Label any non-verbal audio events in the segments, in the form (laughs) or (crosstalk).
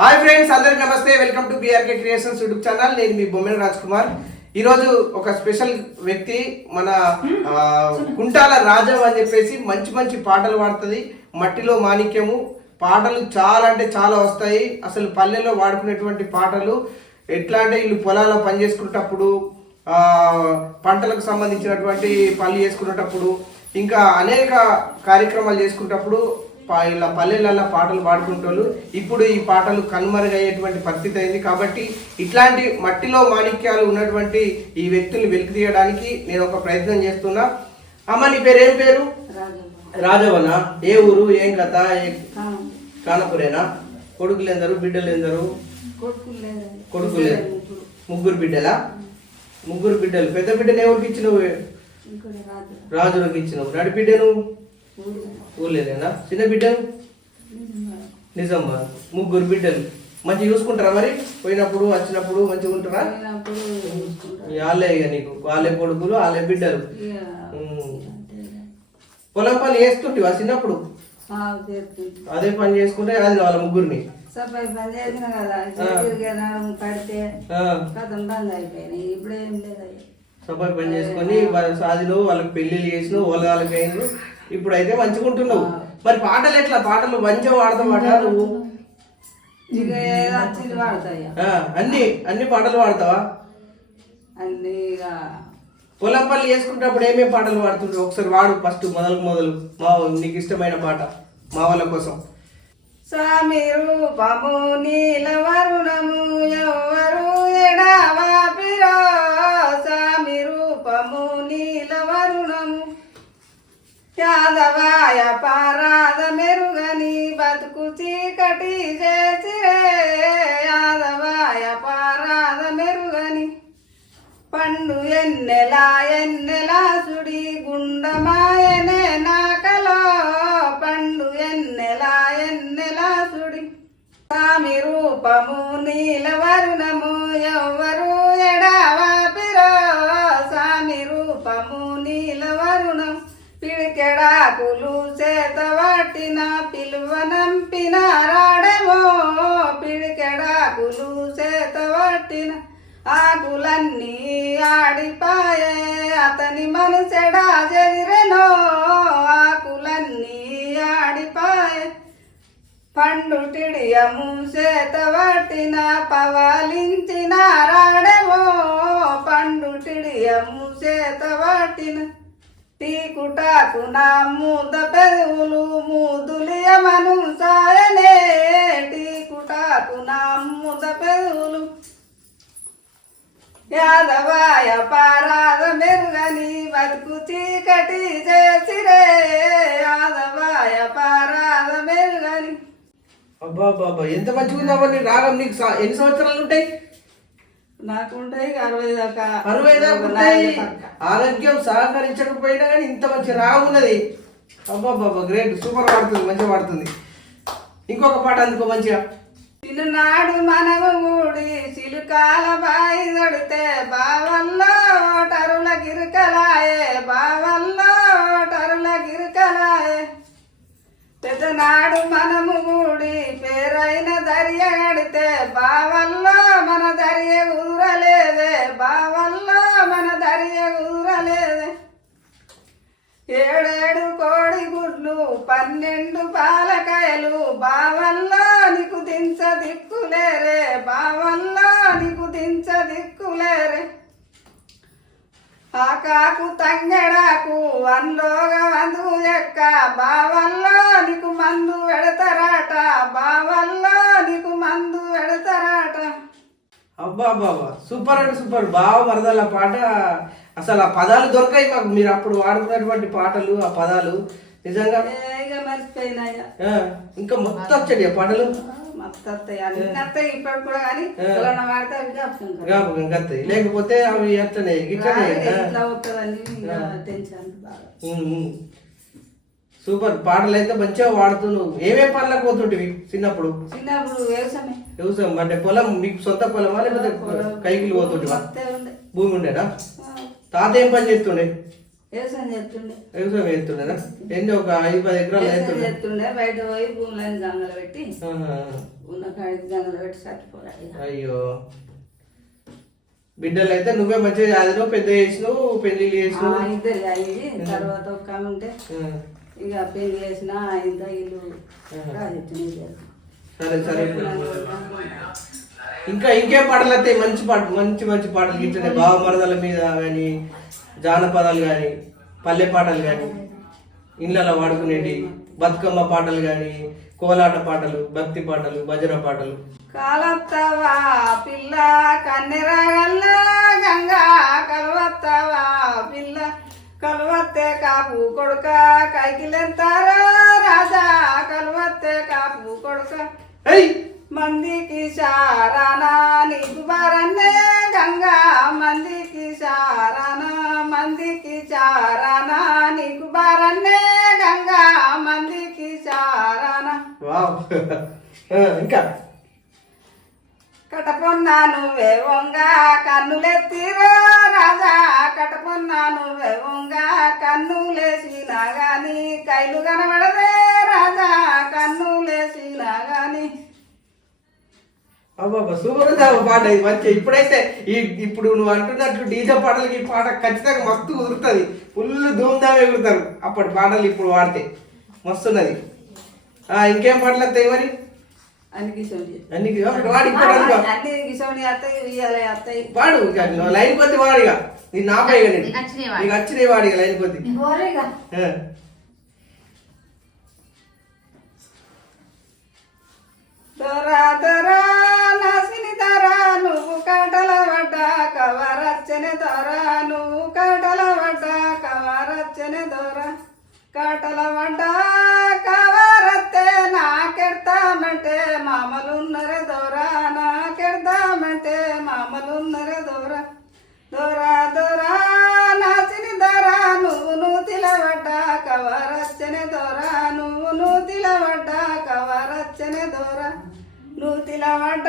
Hi friends అందరికి నమస్తే. Welcome to BRK creations YouTube channel. నేను మీ బొమ్మిన రాజ్ కుమార్ ఒక స్పెషల్ వ్యక్తి మన కుంటాల రాజం అని చెప్పేసి మంచి మంచి పాటలు పాడుతుంది. మట్టిలో మాణిక్యము. పాటలు చాలా అంటే చాలా వస్తాయి. అసలు పల్లెల్లో వాడుకునేటువంటి పాటలు ఎట్లా అంటే వీళ్ళు పొలాల్లో పని చేసుకునేటప్పుడు పంటలకు సంబంధించినటువంటి పనులు చేసుకునేటప్పుడు ఇంకా అనేక కార్యక్రమాలు చేసుకునేటప్పుడు ఇలా పల్లెలలో పాటలు పాడుకుంటారు ఇప్పుడు ఈ పాటలు కనుమరుగయ్యేటువంటి పరిస్థితి అయింది. కాబట్టి ఇట్లాంటి మట్టిలో మాణిక్యాలు ఉన్నటువంటి ఈ వ్యక్తుల్ని వెలికి తీయడానికి నేను ఒక ప్రయత్నం చేస్తున్నా. అమ్మ నీ పేరు ఏం పేరు? రాజవన ఏ ఊరు ఏం కథ? ఏ కానపురేనా. కొడుకులు ఎందరు బిడ్డలు ఎందరు కొడుకు లేదు ముగ్గురు బిడ్డలా? ముగ్గురు బిడ్డలు. పెద్ద బిడ్డను ఎవరికి ఇచ్చినవు? రాజులకు ఇచ్చినావు. నడి బిడ్డను ఊర్లేదేనా చిన్న బిడ్డను నిజమ్మా ముగ్గురు బిడ్డలు. మంచిగా చూసుకుంటారా మరి? పోయినప్పుడు వచ్చినప్పుడు మంచిగా ఉంటారా? వాళ్ళే ఇక నీకు. వాళ్ళే కొడుకులు వాళ్ళే బిడ్డలు. పొలం పని చేస్తుంటివా చిన్నప్పుడు? అదే పని చేసుకుంటే అది వాళ్ళ ముగ్గురిని. సఫాయి పని చేసిన చేసుకొని వాళ్ళ సాధిను వాళ్ళకి పెళ్ళిళ్ళు చేసినావు వాళ్ళ వాళ్ళకి అయింది. ఇప్పుడు అయితే మంచిగా ఉంటున్నావు మరి పాటలు ఎట్లా? పాటలు మంచిగా నువ్వు? వచ్చింది వాడతాయ్యా ఆ, అన్ని అన్ని పాటలు పాడతావా అన్ని పొలం పనులు చేసుకునేటప్పుడు ఏమేమి పాటలు పాడుతుంటావు ఒకసారి వాడు ఫస్ట్ మొదలు మొదలు. మా నీకు ఇష్టమైన పాట మా వాళ్ళ కోసం. స్వామి రూపము నీలవరుణము ఎవ్వరు ఎడవాపిరో స్వామి మాధవాయ పారాధ మెరుగని బతుకు చీకటి చేసి యాదవాయ పారాధ మెరుగని. పండు ఎన్నెలా ఎన్నెలా సుడి గుండమాయనే నాకలో. పండు ఎన్నెలా ఎన్నెలా సుడి. స్వామి రూపము నీలవరుణము పిడికెడాకులు చేత పట్టిన పిలువనంపిన రాడేమో పిడికెడాకులు చేత వాటిన ఆకులన్నీ ఆడిపాయే. అతని మనసెడా చెదిరెనో ఆకులన్నీ ఆడిపాయే. పండు టిడియము చేత వాటిన పవలించిన రాడేమో పండు టిడియము చేత టీకుటాకు నా మూద పెదవులు మూదులియమను సాయనే టీకుటాకు నా మూద పెదవులు యాదవాయ పారాద మెరుగని బతుకు చీకటి చేసిరే యాదవాయ పారాద మెరుగని. అబ్బా బాబా ఎంత మంచిగా ఉందా రాగం నీకు ఎన్ని సంవత్సరాలు ఉంటాయి? నాకుంటాయి అరవై దాకా అరవై దాకా ఉంటాయి. ఆరోగ్యం సహకరించకపోయినా కానీ ఇంత మంచి రాగం ఉన్నది. అబ్బా బాబా గ్రేట్. సూపర్ పాడుతుంది మంచిగా పాడుతుంది. ఇంకొక పాట అందుకో మంచిగా. చిన్ననాడు మనము కూడి చిలుకాల బాయి దడితే బావల్లో ఓటరుల గిరికలాయే బావల్లో ఓటరుల గిరికలాయే. పెద్దనాడు మనము కూడి పేరైన దర్య గడితే బావల్లో మన దరియ ఊరలేదే బావల్లో మన దరియ ఊరలేదే. ఏడేడు కోడి గుడ్లు పన్నెండు పాలకాయలు బావల్లో నీకు దించ దిక్కులేరే బావల్లో నీకు దించ దిక్కులేరే ఆకాకు తంగెడాకు వన్లోగా వందు ఎక్క బావల్లో నీకు మందు పెడతారాట బావల్లో నీకు మందు పెడతారాట. అబ్బా బాబా సూపర్ అంటే సూపర్. బాగా మరదల పాట. అసలు ఆ పదాలు దొరకాయి మాకు. మీరు అప్పుడు వాడుకున్నటువంటి పాటలు ఆ పదాలు నిజంగా. ఇక మొత్తం వచ్చాడు ఆ పాటలు. లేకపోతే అవి అట్లనే. సూపర్. పాటలు అయితే మంచిగా వాడుతున్నావు. ఏమేం పనులకు పోతుంటివి చిన్నప్పుడు? చిన్నప్పుడు వ్యవసాయమే. వ్యవసాయం అంటే పొలం మీకు సొంత పొలమా? లేకపోతే కైకిలు ఉండే. భూమి ఉండేనా? తాత ఏం పని చేస్తుండే? వ్యవసాయం చేస్తుండే. వ్యవసాయం చేస్తుండేనా? ఒక ఐదు పది ఎకరాలు చేస్తుండే? బయట పోయి భూములని జంగలు పెట్టి. ఉన్న కాడికి గంగలు పెట్టి. అయ్యో. బిడ్డలు అయితే నువ్వే మంచిగా చదివినావు పెద్ద చేసినావు పెళ్ళి చేసినావు. ఇద్దరు అయ్యి తర్వాత ఒక ఉంటే ఇక పెళ్ళి చేసిన ఇంత ఇల్లు సరే సరే. ఇంకా ఇంకేం పాటలు అయితే మంచి పాట మంచి మంచి పాటలు గిట్లనే బావ మరదల మీద కానీ జానపదాలు కానీ పల్లె పాటలు కానీ ఇళ్ళలో వాడుకునేటి బతుకమ్మ పాటలు కానీ కోలాట పాటలు భక్తి పాటలు భజన పాటలు. కాలత్తవా పిల్ల కన్నెరగల్ల గంగా కలవత్తవా పిల్ల కలవత్తే కాపు కొడుక కైకిలెంతారో రాజా కలవత్తే కాపు కొడుక. మందికి శారానా నీకు గంగా. మందికి శారానా మందికి చారానా నీకు గంగా. మందికి ఆ, ఇంకా? కటపొన్నా నువ్వే వంగ కన్నులెత్తిరో రాజా. కటపొన్నా నువ్వే వంగ కన్నులేసినా గాని. కైలు కనబడదే రాజా. కన్నులేసినా గాని. అబ్బాబా సూపర్ ఉంది ఆ పాట ఇది మంచి ఇప్పుడైతే ఈ ఇప్పుడు నువ్వు అంటున్నట్లు డీజే పాటలకి ఈ పాట ఖచ్చితంగా మస్తు కుదురుతుంది. ఫుల్ ధూమ్ధామ్ ఎగురుతారు. అప్పటి పాటలు ఇప్పుడు వాడితే. మస్తున్నది. ఆ, ఇంకేం పాటలు వస్తాయి మరి? అన్ని ఒకటి వాడి (laughs) లైన్ కొద్ది వాడిగా. నీ నాపై. నీకు వచ్చినాయి వాడిగా లైన్ కొద్ది. దొరా దొరా నాసిని దొరా నువ్వు కడల వడ్డ కవరచ్చని దొరా నువ్వు కడల వడ్డ కవరచ్చని దొరా కాటల వడ్డ కవరత్తే నాకెడతామంటే మామలున్నరే దొరా నాకెడతామంటే మామలున్నరే దొరా దొరా దొరా నాచిని దొరా నువ్వు నూతిలవడ్డ కవరచ్చని దొరా నువ్వు నూతిలవడ్డ కవరచ్చని దొరా నూతిలవడ్డ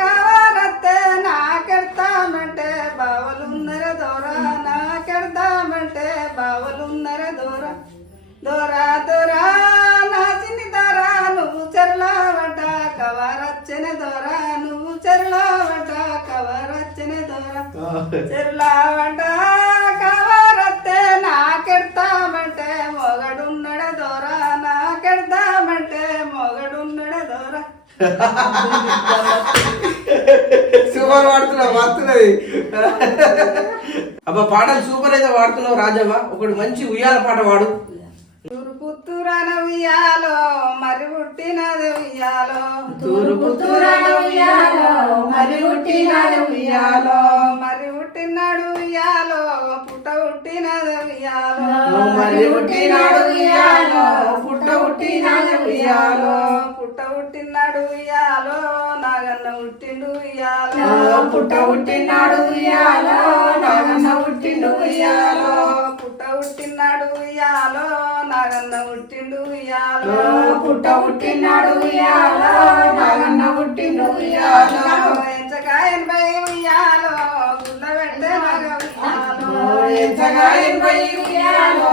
కవరత్తే నాకెడతామంటే బావలున్నరే దొరా నాకెడతామంటే బావలున్నరే దొరా. దొరా దొరా నాచిని దొరా నువ్వు చెరలవడ్డ కవరచ్చని దొరా నువ్వు చెరలవడ్డ కవరచ్చని దొరా. చెర్లావంట సూపర్ వాడుతున్నావు వస్తున్నది అబ్బా పాటలు సూపర్ అయితే వాడుతున్నావు రాజవ్వ. ఒకటి మంచి ఉయ్యాల పాట వాడు తూరు పుత్తూరన ఉయ్యాలో మరి పుట్టినది ఉయ్యాలో. తూరు పుత్తూరన ఉయ్యాలో, మరి పుట్టినది ఉయ్యాలో. మరి పుట్టినాడు ఉయ్యాలో పుట్ట పుట్టినది ఉయ్యాలో. మరి పుట్టినాడు ఉయ్యాలో, పుట్ట పుట్టినది ఉయ్యాలో. ఉయ్యాలో నాగన్న పుట్టిండు ఉయ్యాలో పుట్ట పుట్టినాడు ఉయ్యాలో, నాగన్న పుట్టిండు ఉయ్యాలో. పుట్ట పుట్టినాడు ఉయ్యాలో నాగన్న పుట్టిండు ఉయ్యాలో పుట్ట పుట్టినాడు ఉయ్యాలో, నాగన్న పుట్టిండు ఉయ్యాలో. ఎంచకాయన్ పై ఉయ్యాలో గుల్ల పెట్టే నాగ ఉయ్యాలో ఎంచగా ఎనభై ఉయ్యాలో,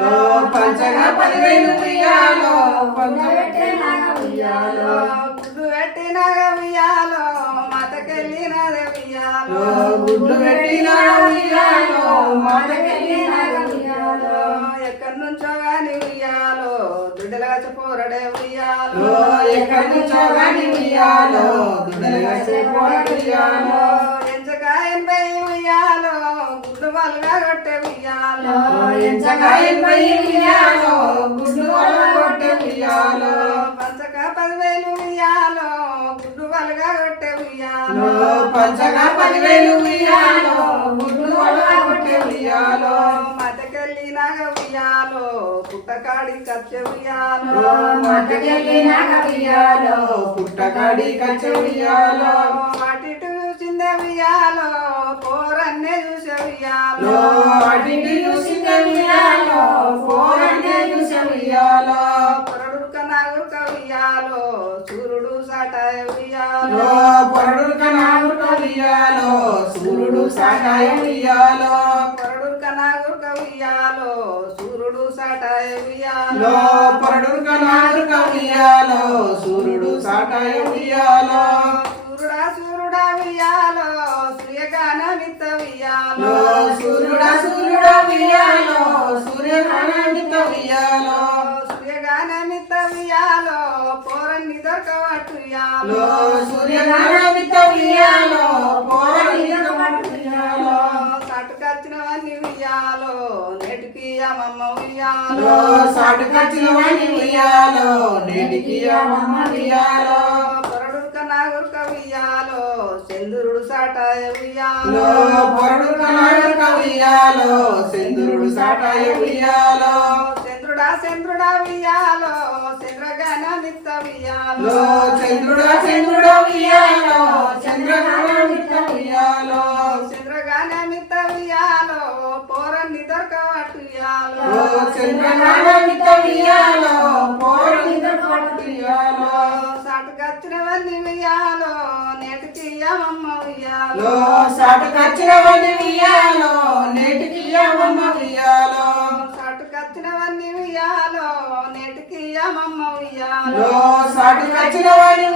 ఉయ్యాలో పంచగా పదివేలు ఉయ్యాలో, గుండెబెట్టే నాగ ఉయ్యాలో. గుడ్డు పెట్టి నాగ ఉయ్యాలో ఉయ్యాలో గుడ్లు పెట్టిన ఉయ్యాలో, మాటకెళ్ళి నాగ ఉయ్యాలో. ఎక్కడి నుంచో గాని ఉయ్యాలో దుడ్డలుగా పోరడే ఉయ్యాలో ఎక్కడి నుంచో గాని ఉయ్యాలో, దుడ్డలుగా పోరడే ఉయ్యాలో. ఎంచకాయన్ పై ఉయ్యాలో గుడ్డు కొట్టే ఉయ్యాలో ఎంచగా ఎనభై ఉయ్యాలో. పంచక పదివేలు ఉయ్యాలో గుడ్డు కొట్టే ఉయ్యాలో పంచగా పదివేలు ఉయ్యాలో, గుడ్లు కొట్టే ఉయ్యాలో. మతకెళ్ళి నాగ ఉయ్యాలో పుట్టకాడి కచ్చే ఉయ్యాలో ఓ, మాటకెళ్ళి నాగ ఉయ్యాలో, పుట్టకాడి కచ్చే ఉయ్యాలో. అటు ఇటు చూసిందే ఉయ్యాలో పోరన్నే చూసే ఉయ్యాలో లో అడిగి చూసిందే ఉయ్యాలో, పోరన్నే చూసే ఉయ్యాలో. పొరడుక నాగుక ఉయ్యాలో సూర్యుడు సాటాయ ఉయ్యాలో లో పొరడుక నాగుక ఉయ్యాలో, సూర్యుడు సాటాయ ఉయ్యాలో. పొరడుక ఉయ్యాలో ఉయ్యాలో సూర్యుడు సాటాయ ఉయ్యాలో లో పరడుక నాడుక ఉయ్యాలో సూర్యుడు సాటాయ ఉయ్యాలో సూర్యుడా సూర్యుడా ఉయ్యాలో ఉయ్యాలో సూర్యకాంతిత ఉయ్యాలో సూర్యగానమిత్త ఉయ్యాలో పోరన్ని దొరకవట్టు ఉయ్యాలో ఉయ్యాలో నేటికి అమ్మమ్మ ఉయ్యాలో. ఉయ్యాలో నేటికి అమ్మమ్మ ఉయ్యాలో పొరడుక నాగురుక ఉయ్యాలో సాటాయ ఉయ్యాలో లో పొరడుక నాడుక ఉయ్యాలో చంద్రుడు సాటాయ ఉయ్యాలో. చంద్రుడా చంద్రుడా ఉయ్యాలో చంద్రగానమిత్త ఉయ్యాలో. లో చంద్రుడా చంద్రుడా ఉయ్యాలో ఉయ్యాలో. చంద్రగానమిత్త ఉయ్యాలో పోరన్ని దొరకవట్టు ఉయ్యాలో. లో చంద్రకాంతిత ఉయ్యాలో ఉయ్యాలో నేటికి ఉయ్యాలో. సాటుకొచ్చినవన్నీ ఉయ్యాలో నేటికి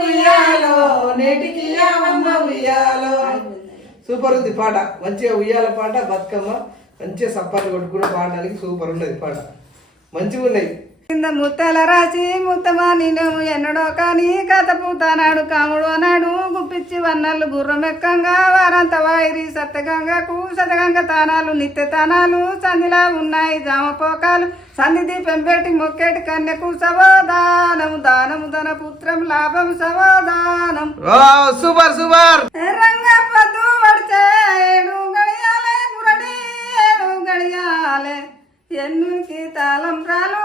ఉయ్యాలో. నేటికి ఉయ్యాలో. సూపర్ ఉంది పాట. మంచిగా ఉయ్యాల పాట బతుకమ్మ. మంచిగా సప్పట్లు కొట్టుకుని పాడడానికి సూపర్ ఉన్నది పాట. మంచిగా ఉన్నాయి కింద ముత్తల రాసి ముత్తమాని నువ్వు ఎన్నడో కానీ కథ పూతానాడు కాముడు అన్నాడు. గుప్పిచ్చి వన్నళ్ళు గుర్రం ఎక్కంగా వారంత వాయిరి సత్యగంగకు శతగంగ తానాలు నిత్య తానాలు సంధిలా ఉన్నాయి జామ పోకాలు. సంధి దీపం పెట్టి మొక్కేటి కన్యకు సవోదానము దానము ధన పుత్రం లాభం సవోదానం సూపర్ సూపర్ రంగ పద్దు పడితే ఏడు గడియాలే గురడి ఏడు గడియాలే. ఎన్నునికి తలంబ్రాలు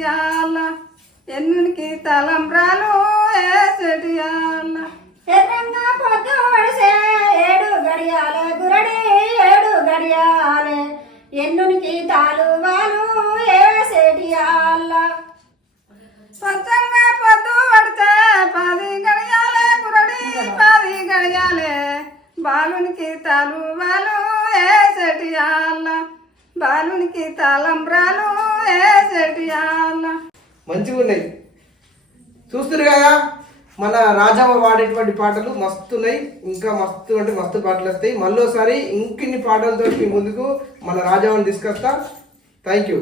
ఏసెటియాల ఎన్నునికి తలంబ్రాలు ఏసెటియాల ఎర్రంగా పొద్దు వడిసే ఏడు గడియాలే గురడి ఏడు గడియాలే. ఎన్నునికి తాలు వాలు ఏసేటియాల స్వచ్ఛంగా పొద్దు పడితే పది గడియాలే గురడి పది గడియాలే. బాలునికి తలు వాళ్ళు ఏసెటియాల బాలునికి తలంబ్రాలు మంచిగా ఉన్నాయి చూస్తున్నారు కదా మన రాజావ వాడేటువంటి పాటలు మస్తు ఉన్నాయి ఇంకా మస్తు అంటే మస్తు పాటలు వస్తాయి. మళ్ళీ ఒకసారి ఇంకిన్ని పాటలతో మీ ముందుకు మన రాజావని తీసుకొస్తా థ్యాంక్ యూ